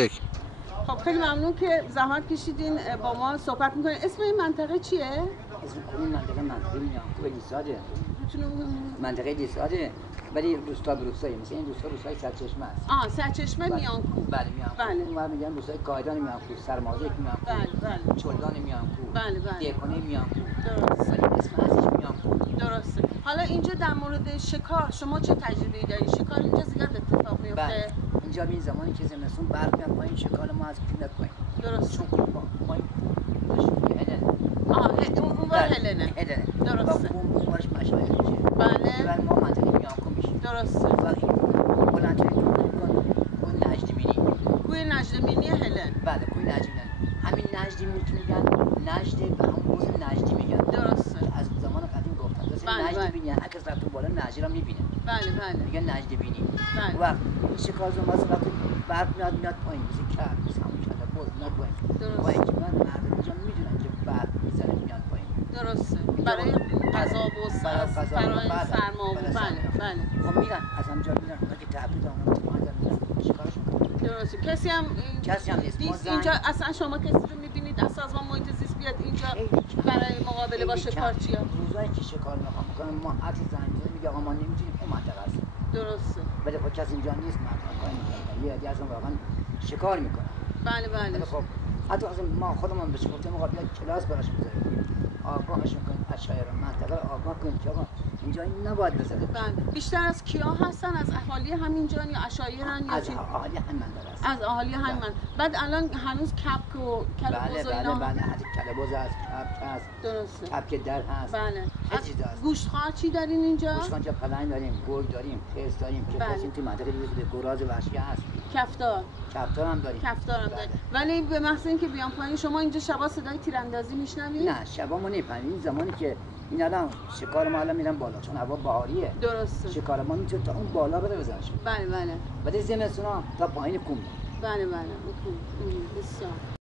یک. خب خیلی ممنون که زحمت کشیدین با ما صحبت میکنین. اسم این منطقه چیه؟ اسم این منطقه میانکو لیساده. منطقه لیساده ولی روستا به روستایی، مثل این روستای سرچشمه است. سرچشمه میانکو. بله میانکو. بله. اونور میگن روستای قایدان میانکو، سرمازک میانکو. بله. چلدان میانکو. بله. دیکونه میانکو. درست. ولی اسم ازش میانکو. درسته. حالا اینجا در مورد شکار شما چه تجربه‌ای دارید؟ شکار اینجا زیاد اتفاق میفته؟ بله. اینجا این زمانی که زمستون برف میاد پایین، شکار ما از میاد پایین. درست. چون ما اون هلنه. درسته. با اونش مشایخ میشه. بله. و ما منطقه میانکو میشیم. درسته. و این بلندترین کوه نجدبینی. کوه نجدبینی هلن. بله کوه نجدبینی. همین نجدبینی که میگن نجد و هم بوز نجدی میگن. درسته. از زمان قدیم گفتن. درسته نجدبینی هر کس رفت بالا نجدی را میبینه. بله. میگن نجدبینی. بله. و این شکار زمان وقتی برف میاد پایین مثل کرد مثل همون کرده بوز میاد پایین. درست. و اینکه مردم اینجا میدونن که برف میزنه میاد پایین. درسته. برای غذا و سرما و بله. خب میرن از همجا میرن که تبرید آمدن تو منظر میرن شکارشون کنن. درسته. کسی هم نیست. اینجا اصلا شما کسی رو میبینید از سازمان محیط زیست بیاد اینجا برای مقابله با شکارچی‌ها؟ روزایی که شکار میخوام ما عکس زنگ میزنیم میگه آقا ما نمیتونیم اون منطقه است. درسته. ولی خب کسی اینجا نیست کاری میکنن. یه عدی اصلا واقعا شکار میکنن. بله. خب حتی اصلا ما خودمون بهش گفتیم آقا بیا کلاس براش بذاریم. آگاهشون کنیم از شاعر منطقه آگاه کنیم که آقا اینجا این نباید بزنه. بله. بیشتر از کیا هستن؟ از اهالی همینجا یا عشایرن یا از اهالی همین منطقه است. از اهالی همین منطقه. بعد الان هنوز کپک و کلبوز و اینا بله کلبوز هست، کپک هست. درسته. کپک در هست. بله. چیز هست. گوشت‌خوار چی دارین اینجا؟ گوشت‌خوار پلنگ داریم، گرگ داریم، خرس داریم که کسی تو منطقه دیگه گراز وحشی هست. کفتار هم داریم. ولی به محض اینکه بیان پایین شما اینجا شبا صدای تیراندازی میشنوید؟ نه شبا ما نمی‌فهمیم. این زمانی که این الان شکار ما الان میرن بالا چون هوا بهاریه. درسته. شکار ما میتونه تا اون بالا بره بزنش. بله. ولی زمستونا تا پایین کوم. بله. بسیار